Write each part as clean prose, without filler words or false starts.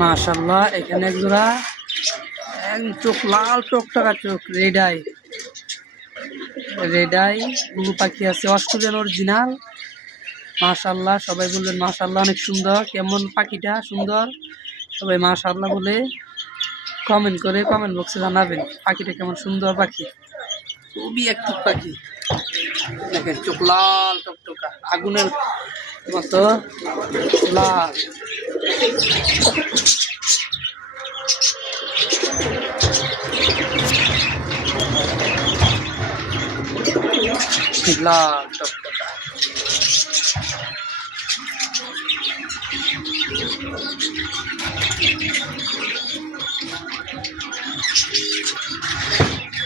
মাশাআল্লাহ এখানে এক জোড়া চোখ লাল টকটকা চোখ রেডাই ব্লু পাখি আছে অস্ট্রেলিয়ান অরিজিনাল। মাশাআল্লাহ সবাই বলবেন মাশাআল্লাহ অনেক সুন্দর। কেমন পাখিটা সুন্দর সবাই মাশাআল্লাহ বলে কমেন্ট করে কমেন্ট বক্সে জানাবেন পাখিটা কেমন সুন্দর পাখি, খুবই অ্যাক্টিভ পাখি। দেখেন চোখ লাল টকটকা আগুনের মতো লাল। লাল টকটকা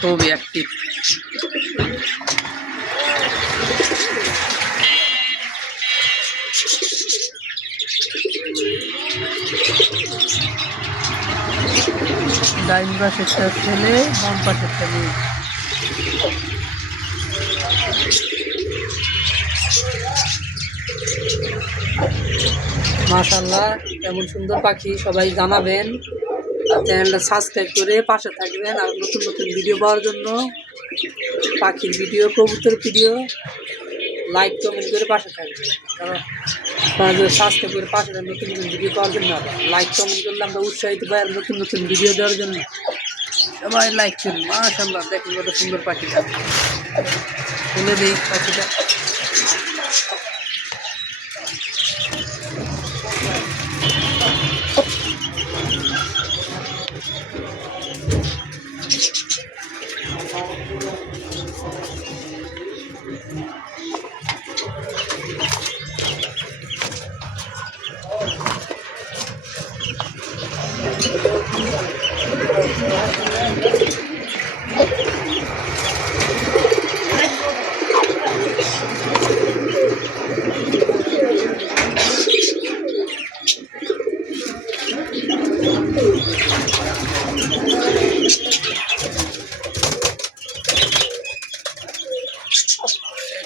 খুবই অ্যাক্টিভ। ডাইন পাশেরটা ছেলে, বাম পাশেরটা মেয়ে। মাশাআল্লাহ কেমন সুন্দর পাখি সবাই জানাবেন, চ্যানেলটা সাবস্ক্রাইব করে পাশে থাকবেন আর নতুন নতুন ভিডিও পাওয়ার জন্য। পাখির ভিডিও, কবুতর ভিডিও লাইক কমেন্ট করে পাশে থাকবেন, কারণ সাবস্ক্রাইব করে পাশে নতুন নতুন ভিডিও পাওয়ার জন্য। লাইক কমেন্ট করলে আমরা উৎসাহিত পাই আর নতুন নতুন ভিডিও দেওয়ার জন্য। সবাই লাইক করুন। মাশাআল্লাহ দেখুন কত সুন্দর পাখিটা, তুলে দিই পাখিটা।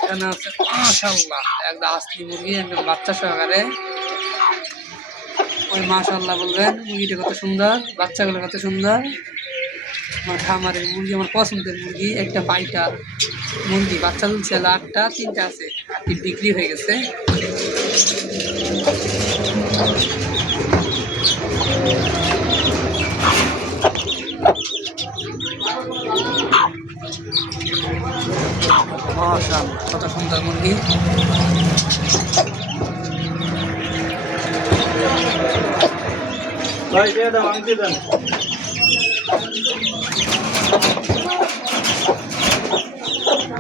এখানে আছে মাশাআল্লাহ একটা আসলি মুরগি, একদম বাচ্চা সহকারে। ওই মাশাআল্লাহ বলবেন মুরগিটা কত সুন্দর, বাচ্চাগুলো কত সুন্দর। আমার খামারের মুরগি, আমার পছন্দের মুরগি। একটা পাইটা মুরগি বাচ্চা তুলছে 8টা, 3টা আছে, 8টি বিক্রি হয়ে গেছে। মাশাআল্লাহ কত সুন্দর মুরগি। ভাই দিয়ে দাও, আমি দিয়ে দেন।